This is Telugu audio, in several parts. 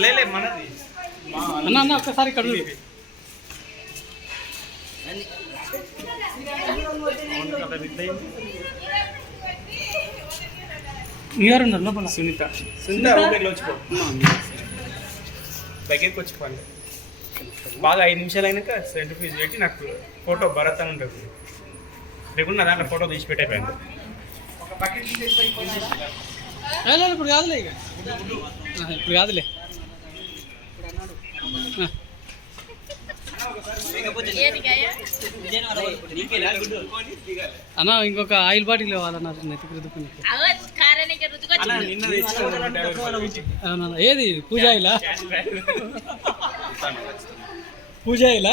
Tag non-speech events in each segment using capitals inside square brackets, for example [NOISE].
లేలే మనది. అన్న అన్న ఒక్కసారి కడుగు ఎవరున్నారు లోపల. సునీత. సునీత? దగ్గరికి వచ్చిపోండి బాగా ఐదు నిమిషాలు అయినాక సర్టిఫికేట్ పెట్టి నాకు ఫోటో భరత్ అని ఉంటుంది దాంట్లో ఫోటో తీసి పెట్టైపోయింది ఇప్పుడు కాదులే ఇక. ఇప్పుడు కాదులే. అన్న ఇంకొక ఆయిల్ బాటిల్ నెత్తికి రుద్దుకుని అవునా ఏది? పూజ ఆయిలా [LAUGHS] పూజ ఆయిలా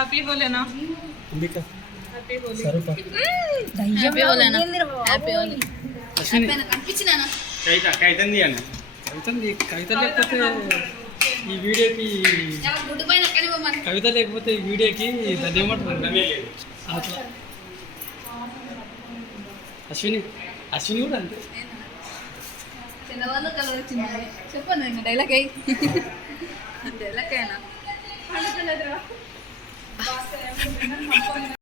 అనుష, ఇట్లా. హ్యాపీ అంబిక హ్యాపీ బోలే స్వరూప అశ్విని కవిత కవితంది అన్న. కవిత లే- కవిత లేకపోతే ఈ వీడియోకి కవిత లేకపోతే ఈ వీడియోకి దాన్ని ఏమంటారు అట్లా. అశ్విని అశ్విని కూడా అంతే. చిన్నవాళ్ళు కలర్ వచ్చింది. చెప్పండి డైలాగ్ అయ్యి. [LAUGHS] [LAUGHS] డైలాగ్ అయినా 对我们好